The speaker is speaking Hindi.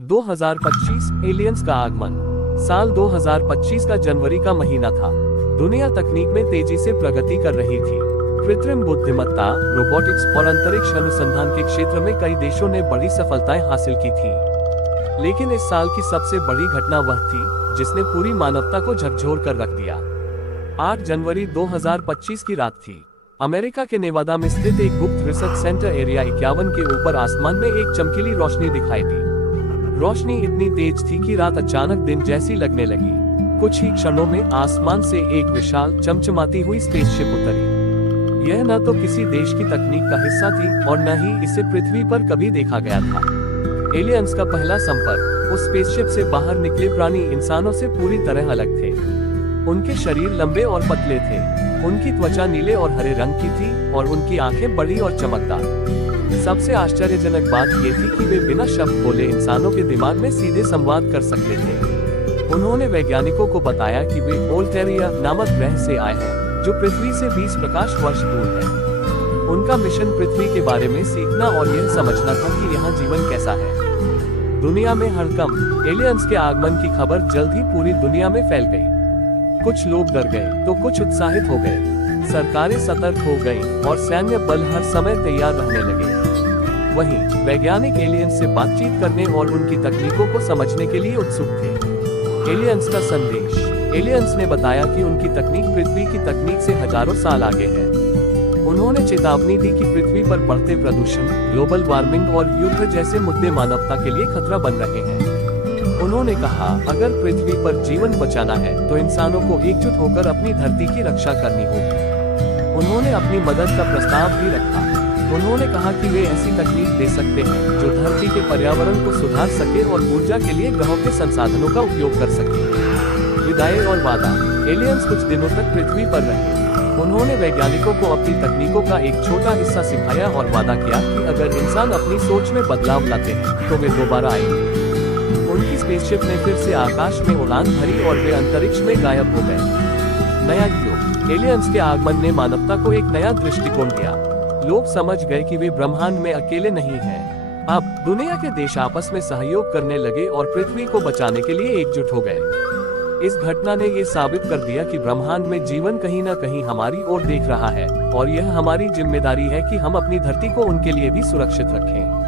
2025 एलियंस का आगमन। साल 2025 का जनवरी का महीना था। दुनिया तकनीक में तेजी से प्रगति कर रही थी। कृत्रिम बुद्धिमत्ता, रोबोटिक्स और अंतरिक्ष अनुसंधान के क्षेत्र में कई देशों ने बड़ी सफलताएं हासिल की थी। लेकिन इस साल की सबसे बड़ी घटना वह थी जिसने पूरी मानवता को झकझोर कर रख दिया। 8 जनवरी 2025 की रात थी। अमेरिका के नेवादा में स्थित एक गुप्त रिसर्च सेंटर एरिया 51 के ऊपर आसमान में एक चमकीली रोशनी दिखाई दी। रोशनी इतनी तेज थी कि रात अचानक दिन जैसी लगने लगी। कुछ ही क्षणों में आसमान से एक विशाल चमचमाती हुई स्पेसशिप उतरी। यह न तो किसी देश की तकनीक का हिस्सा थी और न ही इसे पृथ्वी पर कभी देखा गया था। एलियंस का पहला संपर्क उस स्पेसशिप से बाहर निकले प्राणी इंसानों से पूरी तरह अलग थे। उनके शरीर लंबे और पतले थे, उनकी त्वचा नीले और हरे रंग की थी और उनकी आंखें बड़ी और चमकदार। सबसे आश्चर्यजनक बात यह थी कि वे बिना शब्द बोले इंसानों के दिमाग में सीधे संवाद कर सकते थे। उन्होंने वैज्ञानिकों को बताया कि वे ओल्टेरिया नामक ग्रह से आए हैं, जो पृथ्वी से 20 प्रकाश वर्ष दूर है। उनका मिशन पृथ्वी के बारे में सीखना और यह समझना था कि यहाँ जीवन कैसा है। दुनिया में हड़कंप। एलियंस के आगमन की खबर जल्द ही पूरी दुनिया में फैल गई। कुछ लोग डर गए तो कुछ उत्साहित हो गए। सरकारें सतर्क हो गईं और सैन्य बल हर समय तैयार रहने लगे। वहीं वैज्ञानिक एलियंस से बातचीत करने और उनकी तकनीकों को समझने के लिए उत्सुक थे। एलियंस का संदेश। एलियंस ने बताया कि उनकी तकनीक पृथ्वी की तकनीक से हजारों साल आगे है। उन्होंने चेतावनी दी कि पृथ्वी पर बढ़ते प्रदूषण, ग्लोबल वार्मिंग और युद्ध जैसे मुद्दे मानवता के लिए खतरा बन रहे हैं। उन्होंने कहा, अगर पृथ्वी पर जीवन बचाना है तो इंसानों को एकजुट होकर अपनी धरती की रक्षा करनी होगी। उन्होंने अपनी मदद का प्रस्ताव भी रखा। उन्होंने कहा कि वे ऐसी तकनीक दे सकते हैं जो धरती के पर्यावरण को सुधार सके और ऊर्जा के लिए ग्रहों के संसाधनों का उपयोग कर सके। विदाई और वादा। एलियंस कुछ दिनों तक पृथ्वी पर रहे। उन्होंने वैज्ञानिकों को अपनी तकनीकों का एक छोटा हिस्सा सिखाया और वादा किया कि अगर इंसान अपनी सोच में बदलाव लाते हैं तो वे दोबारा आएंगे। उनकी स्पेसशिप ने फिर से आकाश में उड़ान भरी और वे अंतरिक्ष में गायब हो गए। नया युग। एलियंस के आगमन ने मानवता को एक नया दृष्टिकोण दिया। लोग समझ गए कि वे ब्रह्मांड में अकेले नहीं हैं। अब दुनिया के देश आपस में सहयोग करने लगे और पृथ्वी को बचाने के लिए एकजुट हो गए। इस घटना ने ये साबित कर दिया कि ब्रह्मांड में जीवन कहीं न कहीं हमारी ओर देख रहा है और यह हमारी जिम्मेदारी है कि हम अपनी धरती को उनके लिए भी सुरक्षित रखें।